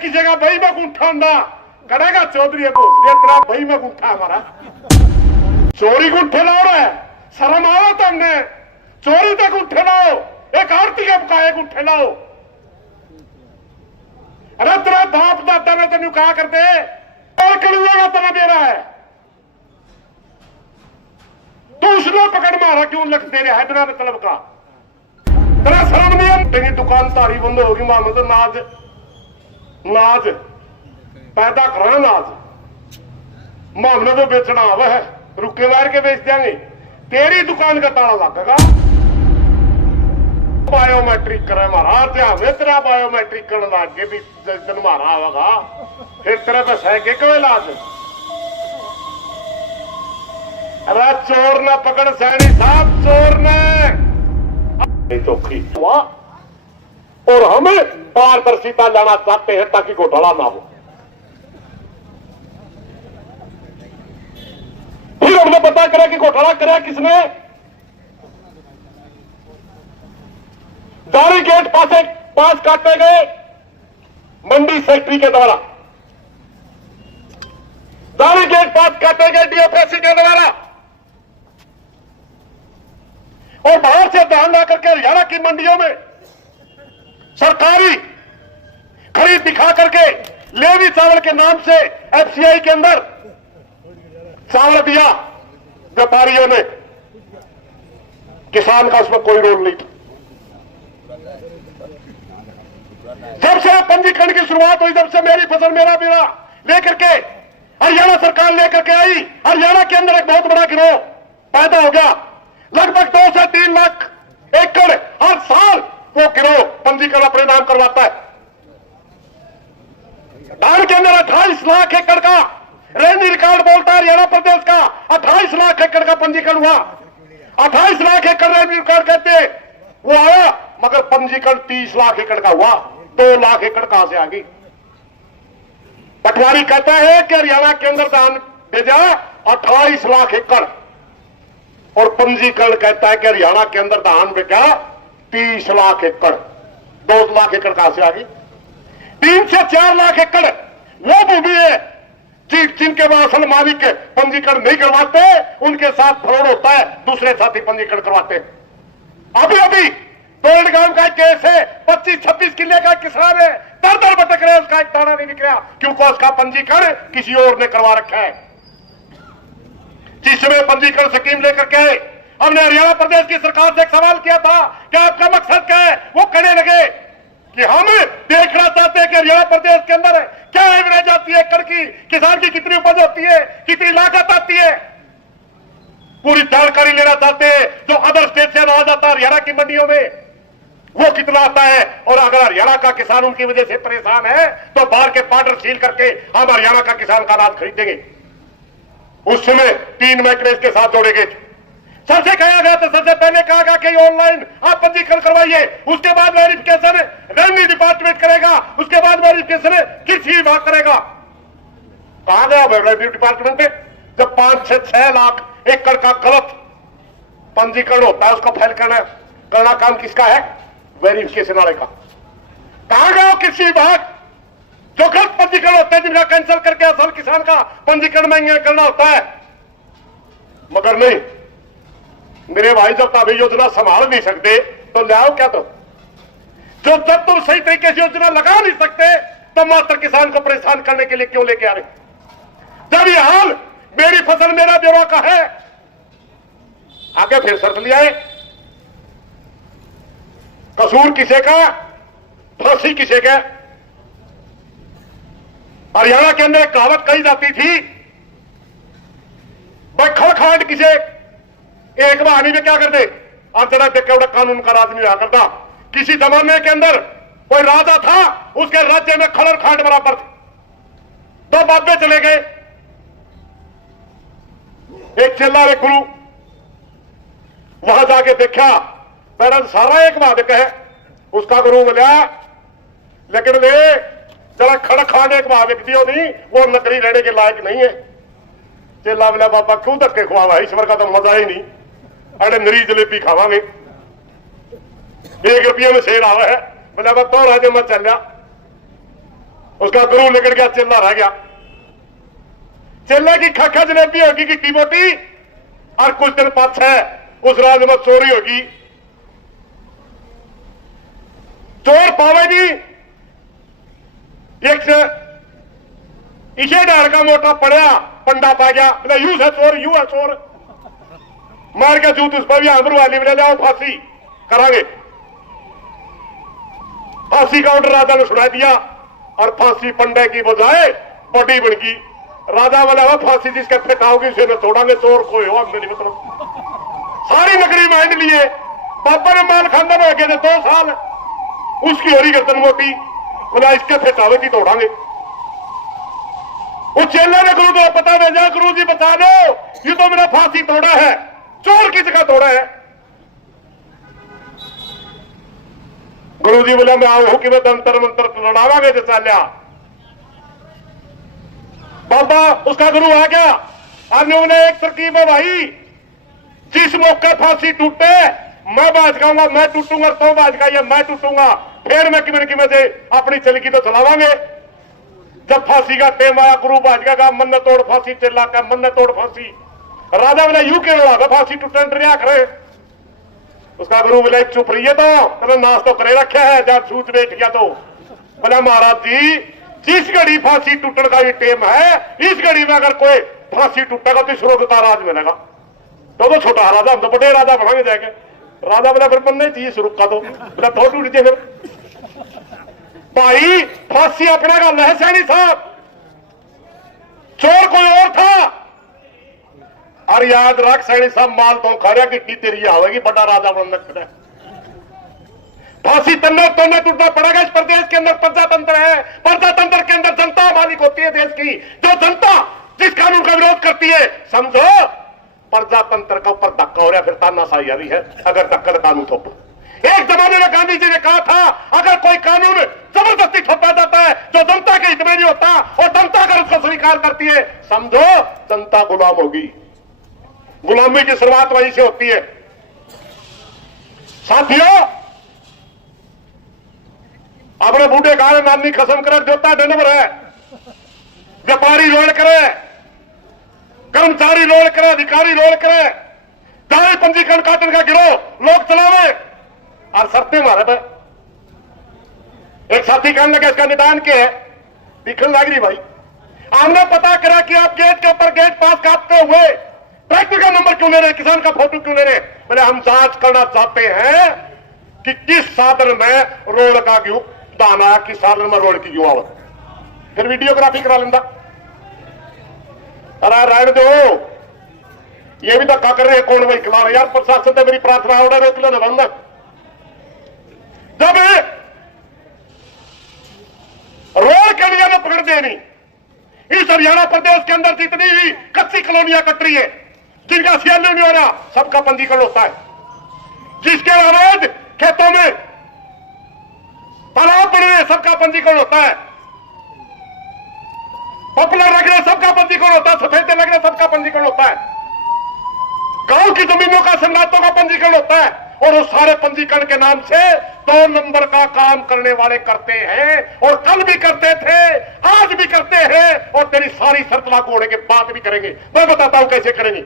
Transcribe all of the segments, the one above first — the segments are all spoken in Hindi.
किसी का भाई में गुंठा होंदा करेगा चौधरी भोसड़िया तेरा भाई में गुंठा हमारा चोरी गुंठे लाओ रहा है शर्म आओ तुमने चोरी तक गुंठे लाओ एक आरती के बकाए गुंठे लाओ। अरे तेरा बाप दादा ने तेन कहा करते कलुएगा तेरा बेरा है तू उसने पकड़ मारा क्यों लख दे रहा है बिना मतलब का तेरा शर्म नहीं है। तेरी दुकान तारी बंद होगी मानो तो नाज नाज पैदा करा नाज मामले तो बेचना आवा है रुके मार के बेच देंगे तेरी दुकान का ताला लगेगा। बायोमेट्रिक करे महाराज हमें तेरा बायोमेट्रिक करने लग गए भी दिन मारा आवेगा फिर तेरे पे सह के इलाज। अरे चोर ना पकड़ सैनी साहब चोर ने चौखी हुआ और हमें पारदर्शिता लाना चाहते हैं ताकि घोटाला ना हो। फिर हमने पता करा कि घोटाला करा किसने। दारी गेट पास काटे गए मंडी सेक्रेटरी के द्वारा दारी गेट पास काटे गए डीएफएससी के द्वारा और बाहर से धान ला करके हरियाणा की मंडियों में सरकारी खरीद दिखा करके लेवी चावल के नाम से एफसीआई के अंदर चावल दिया व्यापारियों ने किसान का उसमें कोई रोल नहीं था। जब से पंजीकरण की शुरुआत हुई जब से मेरी फसल मेरा बीमा लेकर के हरियाणा सरकार लेकर के आई हरियाणा के अंदर एक बहुत बड़ा गिरोह पैदा हो गया। लगभग 2 से 3 लाख एकड़ हर साल वो गिरोह पंजीकरण अपने नाम करवाता है। धान के अंदर 28 लाख एकड़ का रेंज रिकॉर्ड बोलता है हरियाणा प्रदेश का 28 लाख एकड़ का पंजीकरण हुआ। 28 लाख एकड़ रेंज रिकॉर्ड कहते वो आया मगर पंजीकरण 30 लाख एकड़ का हुआ। 2 लाख एकड़ कहां से आ गई। पटवारी कहता है कि हरियाणा के अंदर धान भेजा 28 लाख एकड़ और पंजीकरण कहता है कि हरियाणा के अंदर धान बिका 30 लाख एकड़। 2 लाख एकड़ कहां से आ गई। 3 से 4 लाख एकड़ वो भूमि है जिनके वहां असल मालिक पंजीकरण नहीं करवाते उनके साथ फ्रॉड होता है दूसरे साथी पंजीकरण करवाते हैं। अभी अभी तोड़गांव का केस है 25-26 किले का किसान है दर भटक रहे उसका एक दाना नहीं निकला क्योंकि उसका पंजीकरण किसी और ने करवा रखा है। जिसमें पंजीकरण स्कीम लेकर के हमने हरियाणा प्रदेश की सरकार से एक सवाल किया था कि आपका मकसद क्या है। वो कहने लगे कि हम देखना चाहते हैं कि हरियाणा प्रदेश के अंदर क्या एवरेज आती है एकड़ की किसान की कितनी उपज होती है कितनी लागत आती है पूरी जानकारी लेना चाहते हैं। जो अदर स्टेट से अनाज आता है हरियाणा की मंडियों में वो कितना आता है और अगर हरियाणा का किसान उनकी वजह से परेशान है तो बाहर के पार्डर सील करके हम हरियाणा का किसान का अनाज खरीदेंगे। उस समय 3 महकमे के साथ जोड़े गए थे। सबसे कहा गया था सबसे पहले कहा गया कि ऑनलाइन आप पंजीकरण करवाइए उसके बाद वेरिफिकेशन रेवेन्यू डिपार्टमेंट करेगा उसके बाद वेरिफिकेशन कृषि विभाग करेगा। कहा गया रेवेन्यू डिपार्टमेंट में जब 5 से 6 लाख एकड़ का गलत पंजीकरण होता है उसको फाइल करना काम किसका है वेरिफिकेशन वाले का। कहा गया कृषि विभाग जो गलत पंजीकरण होते हैं जिनका कैंसिल करके असल किसान का पंजीकरण में करना होता है मगर नहीं मेरे भाई जब तभी योजना संभाल नहीं सकते तो ले आओ क्या तो जो जब तुम सही तरीके से योजना लगा नहीं सकते तो मात्र किसान को परेशान करने के लिए क्यों लेके आ रहे। जब ये हाल मेरी फसल मेरा ब्यौरा का है आगे फिर शर्त लिया है कसूर किसे का फांसी किसे का। हरियाणा के अंदर एक कहावत कही जाती थी भाई खड़खांड किसे एक बहानी में क्या कर दे अंतरा देखे कानून का राज नहीं रहा करता। किसी जमाने के अंदर कोई राजा था उसके राज्य में खड़र खांड बराबर थे। 2 बाबे चले गए एक चेला एक गुरु वहां जाके देखा पहला सारा एक बाधक है उसका गुरु बोला लेकिन ले जरा खड़ खांड एक भाविक दियो नहीं वो नकली रहने के लायक नहीं है। चेला बोला बाबा क्यों धक्के खुआवा ईश्वर का तो मजा ही नहीं अरे नरी जलेबी खावांगे 1 रुपये में शेर आवा है बोला तो राजे मत चल उसका गुरु निकल गया, चेला रह गया। चेले की खाखा जलेबी होगी गिट्टी मोटी, और कुछ दिन पाछे उस राज में चोरी होगी। चोर पावेगी एक इसे डाल का मोटा पड़ा, पंडा पा गया, बोला यू है चोर, यू है चोर, मार के जूत उस पर भी आमरू वाली बोले ले आओ फांसी करांगे। फांसी का ऑर्डर राजा ने सुना दिया, और फांसी पंडे की बजाय बड़ी बन गई। राजा बोला वो फांसी जिसके फेंकाओगे उसे न तोड़ांगे, चोर कोई हो मेरी मतलब। सारी नगरी मांग लिए, बाबा ने माल खाना में गए थे 2 साल, उसकी हो रही गर्दन मोटी, बोला इसके फेंकावे की तोड़ांगे। उस चेले ने गुरु को पता भेजा, गुरु जी बता दो, ये तो मेरा फांसी तोड़ा है, चोर की जगह तोड़ा है। गुरु जी बोला मैं आऊ कि मैं तंत्र मंत्र लड़ावागे तो चाल्या। बाबा उसका गुरु आ गया, और एक तरकीब है भाई, जिस मौके फांसी टूटे मैं बाज गाऊंगा, मैं टूटूंगा तो बाज का, या मैं टूटूंगा फिर मैं किमें से अपनी चलकी तो चलावांगे। जब फांसी का टेम आया, गुरु बाज का मन तोड़ फांसी, चेला का मन तोड़ फांसी। राजा बोला यू के लड़ा फांसी टूटे डरिया करे। उसका गुरु बोला चुप रही है, तो नाश तो करे रखा है, जब छूट बैठ गया तो। बोला महाराज जी जिस घड़ी फांसी टूटने का ये टेम है, इस घड़ी में अगर कोई फांसी टूटेगा तो शुरू राज मिलेगा। तो छोटा राजा, हम तो बड़े राजा बनाएंगे जाके। राजा बोला फिर बनने चाहिए शुरू का, तो बोला तो टूट जाए फिर। भाई फांसी अपने का लहसैनी साहब, चोर कोई और था। और याद रख सैनी साहब माल तो खा रहा, गिट्टी तेरी आवेगी, बड़ा राजा बनना खड़ा। फांसी तन्ने टूटना पड़ेगा। इस प्रदेश के अंदर प्रजातंत्र है, प्रजातंत्र के अंदर जनता मालिक होती है देश की। जो जनता जिस कानून का विरोध करती है, समझो प्रजातंत्र का ऊपर धक्का हो रहा है, फिर तानाशाही आ रही है। अगर धक्का कानून थोप, एक जमाने में गांधी जी ने कहा था अगर कोई कानून जबरदस्ती थोपा जाता है जो जनता के हित में नहीं होता, और जनता अगर उसको स्वीकार करती है, समझो जनता गुलाम होगी। गुलामी की शुरुआत वहीं से होती है। साथियों अपने बूढ़े कहा नानी कसम करे, जोता डनवर है, व्यापारी रोल करे, कर्मचारी रोल करे, अधिकारी रोल करे, जारी पंजीकरण काटन का गिरोह लोग चलावे और शर्तें मारे पे। एक साथी कहने लगे इसका निदान क्या है, दिखने लग रही भाई। हमने पता करा कि आप गेट के ऊपर गेट पास काटते हुए ट्रैक्टर का नंबर क्यों ले रहे, किसान का फोटो क्यों ले रहे। बोले हम जांच करना चाहते हैं कि किस साधन में रोड का क्यों दाना, किस साधन में रोड की क्यों आवत, फिर वीडियोग्राफी करा लेंदा। अरे रहने दो, ये भी धक्का कर रहे हैं कौन वही खिला रहे यार। प्रशासन से मेरी प्रार्थना ऑर्डर रोक लो ना बंदा। जब रोड के लिए पकड़ देनी, इस हरियाणा प्रदेश के अंदर जितनी भी कच्ची कॉलोनियां कट रही है, जिनका सीएल नहीं हो रहा, सबका पंजीकरण होता है। जिसके अवैध खेतों में तालाब बने हैं, सबका पंजीकरण होता है। पॉपुलर लग रहे सबका पंजीकरण होता है, सफेदे लग रहे सबका पंजीकरण होता है। गांव की जमीनों का सम्राटों का पंजीकरण होता है, और उस सारे पंजीकरण के नाम से 2 नंबर का काम करने वाले करते हैं, और कल भी करते थे, आज भी करते हैं, और तेरी सारी शर्त लागू होने के बाद भी करेंगे। मैं बताता हूं कैसे करेंगे।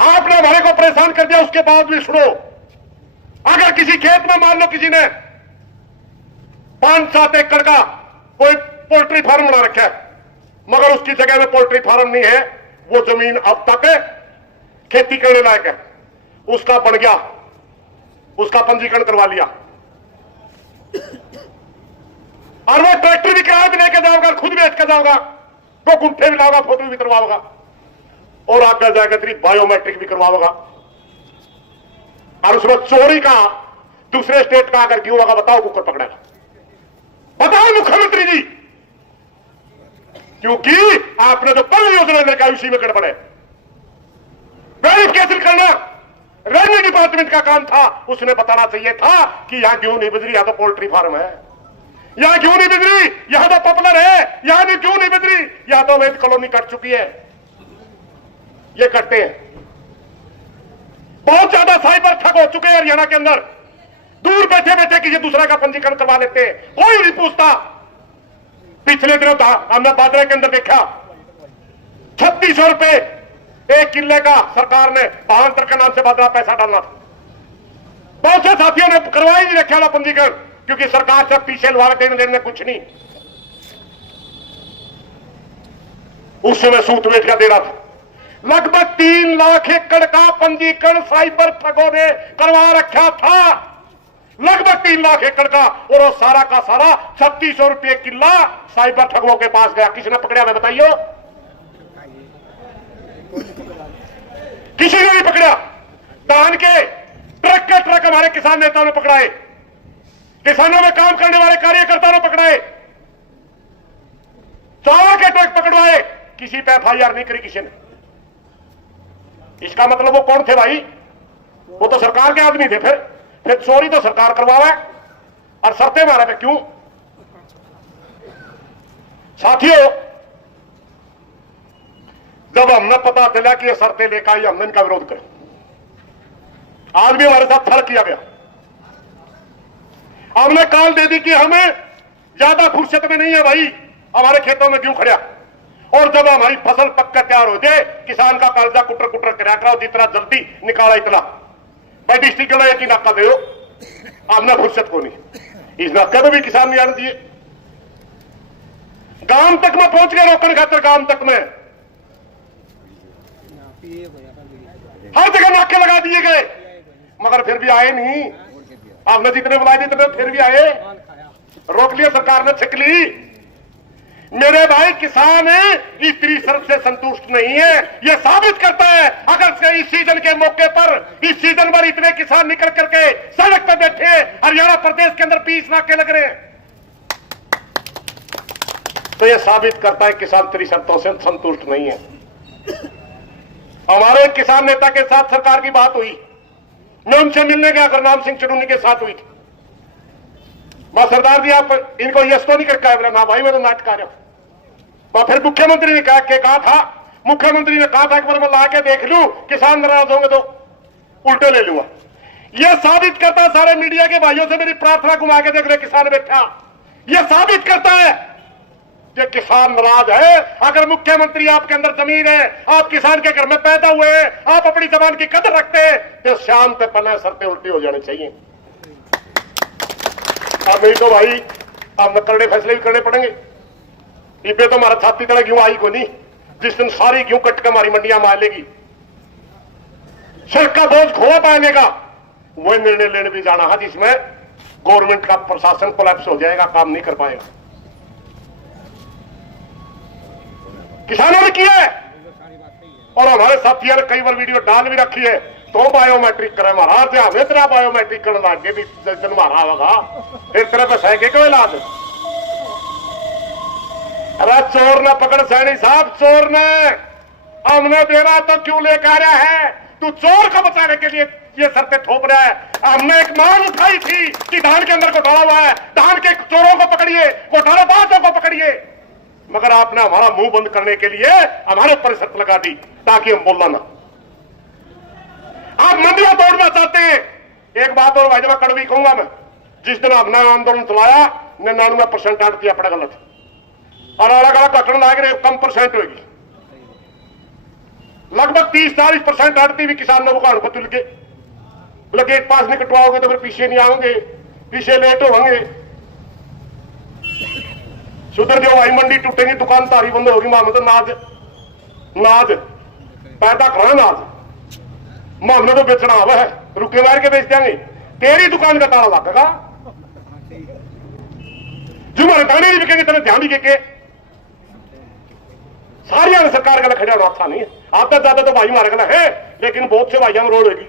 आपने हमारे को परेशान कर दिया, उसके बाद भी सुनो। अगर किसी खेत में मान लो किसी ने 5-7 एकड़ का कोई पोल्ट्री फार्म बना रखा है, मगर उसकी जगह में पोल्ट्री फार्म नहीं है, वो जमीन अब तक खेती करने लायक है, उसका बन गया, उसका पंजीकरण करवा लिया, और वो ट्रैक्टर भी किराए पे लेके जाओगा, खुद बेच के जाओगा, 2 गुंठे भी लाओगा, फोटो भी करवाओगा, और आगे जाएगा तेरी बायोमेट्रिक भी करवाओगा। और उसमें चोरी का दूसरे स्टेट का अगर क्यों होगा बताओ, कुकर पकड़ेगा। बताओ मुख्यमंत्री जी, क्योंकि आपने जो पहली योजना लेकर आई उसी में गड़बड़ है। वेरिफिकेशन करना रेवेन्यू डिपार्टमेंट का काम था, उसने बताना चाहिए था कि यहां क्यों नहीं बिजली, यहां तो पोल्ट्री फार्म है, यहां क्यों नहीं बिजली, यहां तो पॉपुलर है, यहां भी क्यों नहीं बिजली, यहां तो अवैध कॉलोनी कट चुकी है। ये करते हैं। बहुत ज्यादा साइबर ठग हो चुके हैं हरियाणा के अंदर, दूर बैठे बैठे किसी दूसरे का पंजीकरण करवा लेते हैं, कोई नहीं पूछता। पिछले दिनों हमने बाजरे के अंदर देखा 3600 रुपए एक किले का सरकार ने भावांतर के नाम से बाजरा पैसा डालना था। बहुत से साथियों ने करवा ही नहीं रखा था पंजीकरण, क्योंकि सरकार से पीछे लुआ देने में कुछ नहीं। उस समय सूत बेच का दे रहा था। लगभग 3 लाख एकड़ का पंजीकरण साइबर ठगों ने करवा रखा था, लगभग 3 लाख एकड़ का, और वो सारा का सारा 3600 रुपये किला साइबर ठगों के पास गया। किसने पकड़ा मैं बताइयो? किसी ने नहीं पकड़ा। धान के ट्रक हमारे किसान नेताओं ने पकड़ाए, किसानों में काम करने वाले कार्यकर्ताओं ने पकड़ाए, चावल के ट्रक पकड़वाए, किसी पे एफआईआर नहीं करी किसी ने। इसका मतलब वो कौन थे भाई? वो तो सरकार के आदमी थे। फिर चोरी तो सरकार करवावे और शर्तें मारे पे क्यों? साथियों, जब हमने पता चला कि ये शर्तें लेकर आई, हमने इनका विरोध करें। आज भी हमारे साथ छल किया गया। हमने कॉल दे दी कि हमें ज्यादा फुर्सत में नहीं है भाई, हमारे खेतों में क्यों खड़ा। और जब हमारी फसल पक्का तैयार हो जाए, किसान का कालजा कुटर कुटर करा करो, जितना जल्दी निकाला इतना। भाई डिस्ट्रिक्ट का एक ही नाका दे, आपने फुर्सत को नहीं। इस नाके में भी किसान नहीं आने दिए। गांव तक में पहुंच गए, रोकने खातर गांव तक में हर जगह नाके लगा दिए गए, मगर फिर भी आए नहीं। आपने जितने बुलाए जितने फिर भी आए, रोक लिया सरकार ने, छिक ली। मेरे भाई किसान इतनी शर्त से संतुष्ट नहीं है। यह साबित करता है, अगर से इस सीजन के मौके पर, इस सीजन पर इतने किसान निकल करके सड़क पर बैठे हैं, हरियाणा प्रदेश के अंदर 20 नाके लग रहे हैं, तो यह साबित करता है किसान तेरी शर्तों से संतुष्ट नहीं है। हमारे किसान नेता के साथ सरकार की बात हुई, मैं उनसे मिलने गया, गुरनाम सिंह चुनूनी के साथ हुई थी। मैं सरदार जी आप इनको यस तो नहीं करके आए? बोला ना भाई मैं तो नाटक आ रहा हूं। और फिर मुख्यमंत्री ने कहा था, मुख्यमंत्री ने कहा था एक बार मैं ला के देख लूं, किसान नाराज होंगे तो उल्टे ले लूंगा। यह साबित करता है, सारे मीडिया के भाइयों से मेरी प्रार्थना घुमा के देख रहे किसान बैठा, यह साबित करता है कि किसान नाराज है। अगर मुख्यमंत्री आपके अंदर जमीन है, आप किसान के घर में पैदा हुए हैं, आप अपनी जबान की कदर रखते हैं, तो शाम तक पन्ना सर पे उल्टी हो जानी चाहिए। अब नहीं तो भाई अब करने फैसले भी करने पड़ेंगे। इबे तो हमारा छाती तले क्यों आई को नहीं, जिस दिन सारी क्यों कट के हमारी मंडियां मार लेगी, सर का बोझ खोआ पाने का, वह निर्णय लेने भी जाना है जिसमें गवर्नमेंट का प्रशासन कोलैप्स हो जाएगा, काम नहीं कर पाएगा। किसानों ने किया है, और हमारे साथियों ने कई बार वीडियो डाल भी रखी है। तो बायोमेट्रिक करे महाराज, हमें तेरा बायोमेट्रिक करने लागे भी दिन मारा होगा, फिर तेरे पे सह के क्यों इलाज? अरे चोर ने पकड़ सैनी साहब, चोर ने हमने देना तो क्यों लेकर आया है? तू चोर को बचाने के लिए ये शर्तें थोप रहा है। हमने एक मांग उठाई थी कि धान के अंदर घोटाला हुआ है, धान के चोरों को पकड़िए, घोटालेबाजों को पकड़िए, मगर आपने हमारा मुंह बंद करने के लिए हमारे ऊपर शर्त लगा दी ताकि हम बोलना ना। आप मंडियां तोड़ना चाहते हैं। एक बात और भाई मैं कड़वी कहूंगा, मैं जिस दिन हमने आंदोलन चलाया 99% आड़ती अपना गलत, और अलग अलग घटना लागे कम परसेंट होगी। लगभग 30-40% आड़ती भी किसान लोगों का तुल के बोले गेट पास नहीं कटवाओगे तो फिर पीछे नहीं आओगे, पीछे लेट होंगे, सुधर जाओ भाई, मंडी टूटेगी, दुकानदारी बंद होगी, मामले तो नाज पैदा करा नाज, मामले तो बेचना हुआ है, रुके मार के बेच देंगे, तेरी दुकान का ताला लगेगा, जो हमारे दाने नहीं बिकेंगे तेरे ध्यान भी के सारी सरकार का खड़ा होना अच्छा नहीं है। आप तक ज्यादा तो भाई हमारे गला है, लेकिन बहुत से भाइयों में रोड होगी।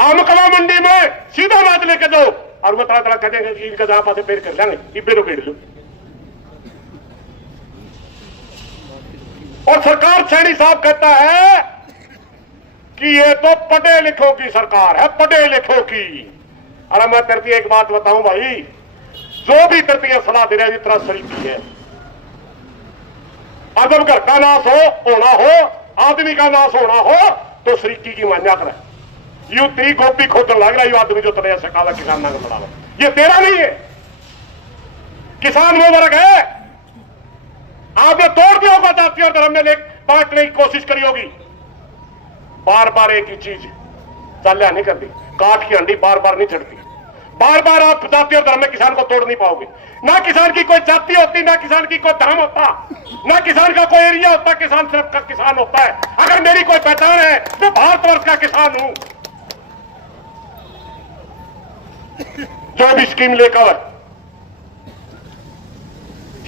आम कला मंडी में सीधा नाच लेके जाओ और वो तरह तरह कहेंगे इनका जहां पासे पेड़ कर लेंगे, इब्बे तो पेड़ लो। और सरकार सैनी साहब कहता है कि ये तो पढ़े लिखों की सरकार है, पढ़े लिखों की। अरे मैं तेरे एक बात बताऊं भाई, जो भी तेरे सलाह दे रहा है जितना शरीफी है, अदब घर का नाश होना हो, आदमी का नाश होना हो तो शरीकी की मान्या करे। यू ती गोपी खोदन लग रहा है आदमी जो तेरे ऐसे काला किसान ना लड़ा, ये तेरा नहीं है। किसान वो वर्ग है, आपने तोड़ दिया होगा जाति और धर्म में बांटने की कोशिश करी होगी। बार बार एक ही चीज चाल्या नहीं करती, काठ की हंडी बार बार नहीं चढ़ती। बार बार आप जाति और धर्म में किसान को तोड़ नहीं पाओगे। ना किसान की कोई जाति होती, ना किसान की कोई धर्म होता, ना किसान का कोई एरिया होता। किसान सिर्फ का किसान होता है। अगर मेरी कोई पहचान है तो भारतवर्ष का किसान हूं। जो भी स्कीम लेकर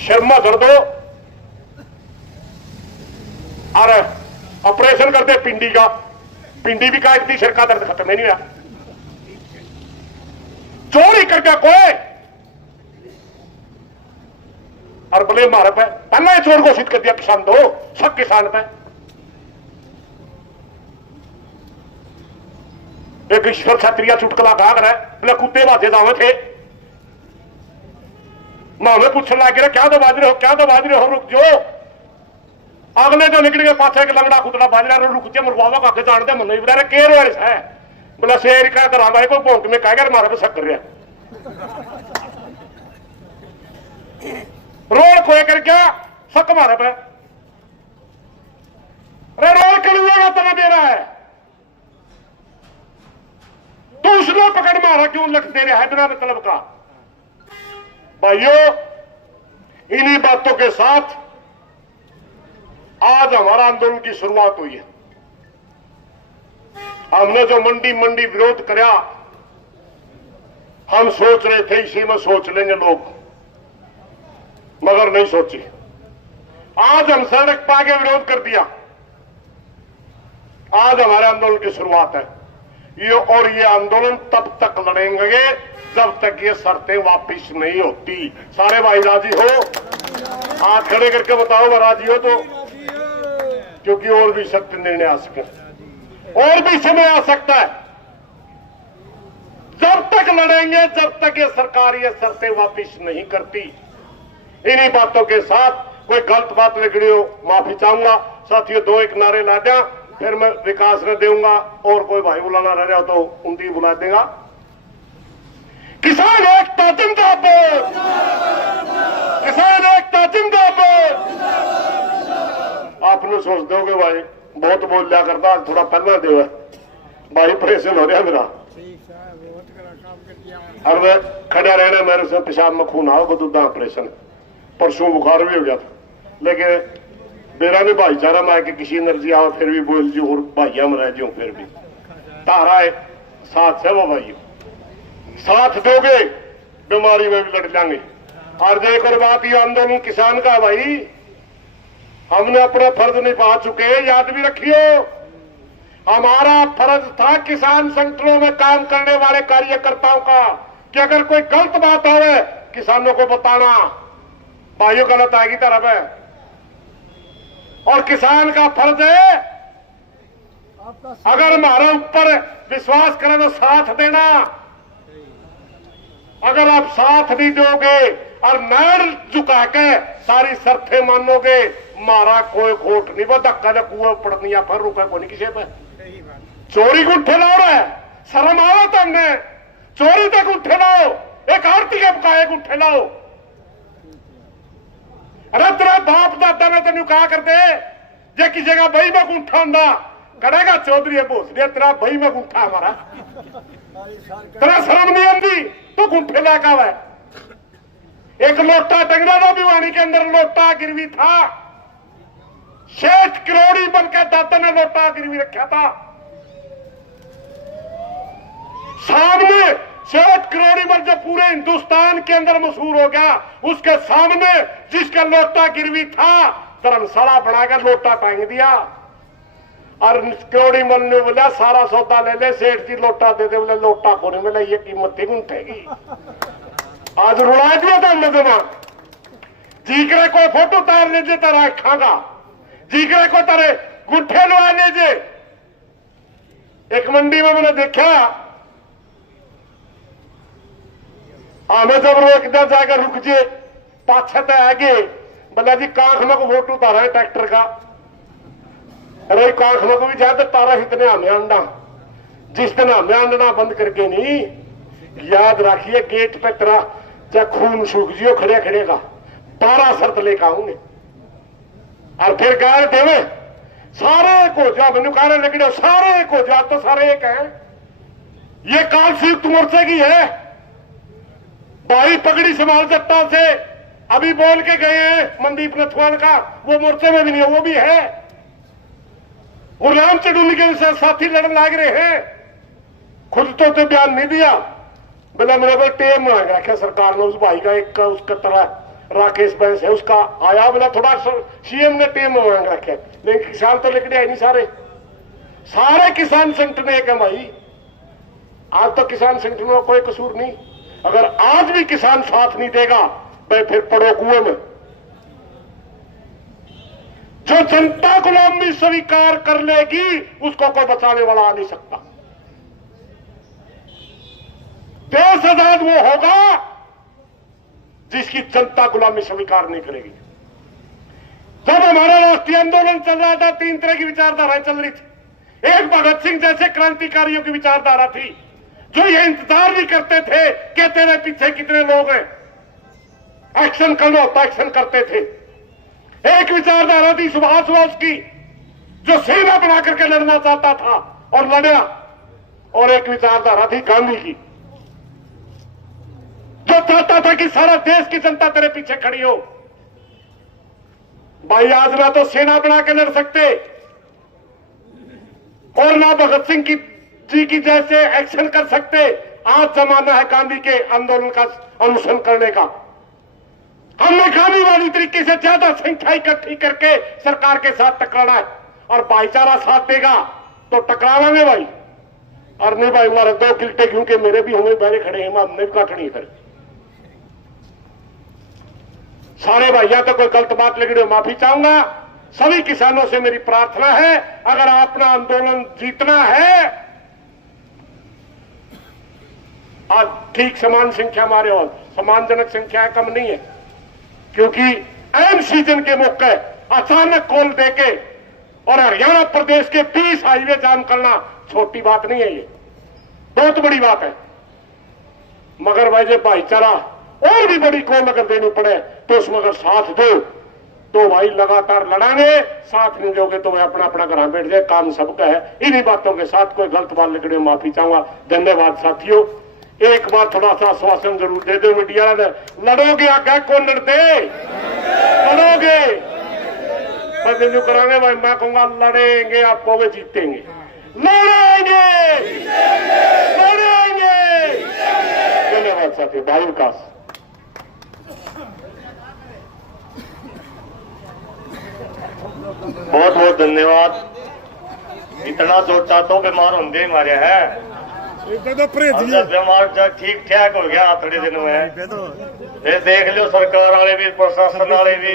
शर्मा कर दो और ऑपरेशन कर दे पिंडी का, पिंडी भी काटती, सिर का दर्द खत्म ही नहीं हुआ। चोरी कर गया कोई और बोले मारे पे पहले ही चोर घोषित कर दिया किसान दो, सब किसान पे। एक ईश्वर क्षत्रिया चुटकला गा रहा है, बोले कुत्ते बाजे दावे थे। मामे पूछने लगे क्या दो बाजरे हो, क्या दो बाजरे हो, रुक जो। अगले जो निकल गए पाछे के लंगड़ा कुतरा बाजरा रुक जे मरवावा का जान दे मन बता केर वाले है। बोला शेर का करा भाई को भोंक में कहेगा मारे पे शक कर रहा रोड खोए कर क्या शक मारे पे। अरे रोड कलुएगा तुम्हें दे रहा है तो उसने पकड़ मारा क्यों लग दे रहा है बिना मतलब का। भाइयों इन्हीं बातों के साथ आज हमारा आंदोलन की शुरुआत हुई है। हमने जो मंडी मंडी विरोध कराया, हम सोच रहे थे इसी में सोच लेंगे लोग, मगर नहीं सोची। आज हम सड़क पे आके विरोध कर दिया। आज हमारे आंदोलन की शुरुआत है ये आंदोलन तब तक लड़ेंगे जब तक ये शर्तें वापिस नहीं होती। सारे भाई राजी हो? हाथ खड़े करके बताओ राजी हो तो, क्योंकि और भी सख्त निर्णय आ सके, और भी समय आ सकता है। जब तक लड़ेंगे जब तक ये सरकार ये शर्तें वापिस नहीं करती। इन्हीं बातों के साथ कोई गलत बात निकली हो माफी चाहूंगा। साथियों दो एक नारे ला दिया, फिर मैं विकास ने दूंगा, और कोई भाई बुलाना रह रहा तो उनकी बुला देगा। किसान एकता जिंदाबाद, किसान एकता जिंदाबाद। आपने सोच दोगे भाई बहुत बोल लिया करता, थोड़ा पहले दे भाई परेशान हो रहा मेरा, और मैं खड़ा रहना मेरे से पेशाब में खून आओ बदुदा ऑपरेशन, परसों बुखार भी हो गया था। लेकिन मेरा नहीं भाईचारा में कि किसी एनर्जी आओ फिर भी बोल जी और भाइया में रह जाऊं, फिर भी तारा है साथ है वो भाई साथ दोगे बीमारी में भी लड़ जाएंगे। और जो एक बात ये आंदोलन किसान का भाई, हमने अपना फर्ज निभा चुके, याद भी रखियो। हमारा फर्ज था किसान संगठनों में काम करने वाले कार्यकर्ताओं का कि अगर कोई गलत बात आवे किसानों को बताना, भाइयों गलत आएगी तरफ है। और किसान का फर्ज है अगर हमारे ऊपर विश्वास करें तो साथ देना। अगर आप साथ नहीं दोगे और नैन झुका के सारी शर्तें मानोगे, मारा कोई खोट नहीं, वो धक्का जब कुआ पड़नी या फिर रुपए को नहीं किसी पे। चोरी को उठे लाओ रहे, शर्म आओ तुमने, चोरी तक उठे लाओ, एक आरती के बकाए को उठे लाओ। अरे तेरा बाप दादा ने तेन कहा करते जे किसी का बही में गुंठा होंगे करेगा चौधरी बोस दिया तेरा बही में गुंठा हमारा, तेरा शर्म नहीं आती तो गुंठे लाका है। एक लोटा टंगरा था भिवानी के अंदर, लोटा गिरवी था, शेष करोड़ी बनकर दादा ने लोटा गिरवी रखा था। सामने शेष करोड़ी बन जो पूरे हिंदुस्तान के अंदर मशहूर हो गया, उसके सामने जिसका लोटा गिरवी था धर्मशाला बनाकर लोटा टांग दिया। और करोड़ी मन ने बोला सारा सौदा ले ले, सेठ जी लोटा दे दे, बोले लोटा को नहीं मिला, ये कीमत ही उठेगी। आज रुला दिया था हमने देना। जीकरे को फोटो तार लीजिए तेरा खागा, जीकरे को तेरे गुंठे लगा लीजिए। एक मंडी में मैंने देखा, हमें जब रोक दिया जाएगा रुक जे पाछे तो आगे, बोला जी कांख में को वोट उतारा है ट्रैक्टर का। अरे कांख में को भी जाए तो तारा इतने हमें अंडा, जिस दिन हमें अंडना बंद करके नहीं, याद रखिए गेट पे तेरा चाहे खून सूख जियो खड़े खड़े का 12 शर्त लेकर आऊंगे और फिर कह देवे सारे को जा मैंने कहा निकले सारे को जा तो सारे एक है। ये काल संयुक्त मोर्चे की है भाई, पगड़ी संभाल जट्टा से अभी बोल के गए हैं मनदीप नथवान का, वो मोर्चे में भी नहीं है, वो भी है। गुरनाम चडूनी के साथ साथी लड़न लाग रहे हैं, खुद तो बयान नहीं दिया। बोला मेरे को टेम में रखा सरकार ने उस भाई का एक उसका तरह राकेश बैंस है उसका आया, बोला थोड़ा सीएम ने टेम में रखा, लेकिन किसान तो लेकर आए नहीं सारे किसान संगठन एक है भाई। आज तो किसान संगठनों का कोई कसूर नहीं, अगर आज भी किसान साथ नहीं देगा भाई फिर पड़ो कुएं में। जो जनता गुलामी स्वीकार कर लेगी उसको कोई बचाने वाला आ नहीं सकता। देश आजाद वो होगा जिसकी जनता गुलामी स्वीकार नहीं करेगी। जब हमारा राष्ट्रीय आंदोलन चल रहा था 3 तरह की विचारधाराएं चल रही थी। एक भगत सिंह जैसे क्रांतिकारियों की विचारधारा थी जो ये इंतजार भी करते थे, कहते रहे पीछे कितने लोग हैं, एक्शन करना होता एक्शन करते थे। एक विचारधारा थी सुभाष बोस की जो सेना बना करके लड़ना चाहता था और लड़ा, और एक विचारधारा थी गांधी की जो चाहता था कि सारा देश की जनता तेरे पीछे खड़ी हो। भाई आज ना तो सेना बना के लड़ सकते और ना भगत सिंह जी की जैसे एक्शन कर सकते। आज जमाना है गांधी के आंदोलन का अनुसरण करने का। हमने गांधी वाली तरीके से ज्यादा संख्या इकट्ठी करके सरकार के साथ टकराना है, और भाईचारा साथ देगा तो टकरावांगे भाई। और नहीं भाई हमारे 2 किल्टे क्योंकि मेरे भी होंगे पहले खड़े हैं, हमने भी काटनी फिर सारे भाइयों तो कोई गलत बात लगी माफी चाहूंगा। सभी किसानों से मेरी प्रार्थना है, अगर अपना आंदोलन जीतना है, आज ठीक समान संख्या हमारे और सम्मानजनक संख्या है, कम नहीं है, क्योंकि एन सीजन के मौके अचानक कॉल देके और हरियाणा प्रदेश के 20 हाईवे जाम करना छोटी बात नहीं है, ये बहुत बड़ी बात है। मगर भाई जो भाईचारा और भी बड़ी कॉल अगर देनी पड़े तो उसमें अगर साथ दो तो भाई लगातार लड़ांगे, साथ नहीं दोगे तो भाई अपना अपना घर बैठ जाए, काम सबका है। इन्हीं बातों के साथ कोई गलत बात निकले माफी चाहूंगा। धन्यवाद साथियों। एक बार थोड़ा सा आश्वासन जरूर दे दो मीडिया ने, लड़ोगे आगे कौन लड़ते, लड़ोगे पर रिन्यू करांगे भाई, मैं कहूंगा लड़ेंगे, आप कहोगे जीतेंगे, लड़ेंगे लड़ेंगे। धन्यवाद साथियों। भाई विकास बहुत बहुत धन्यवाद। इतना जो चाहता बीमार होंगे मारे है बीमार ठीक ठाक हो गया थोड़े दिन में। फिर देख लो सरकार वाले भी प्रशासन वाले भी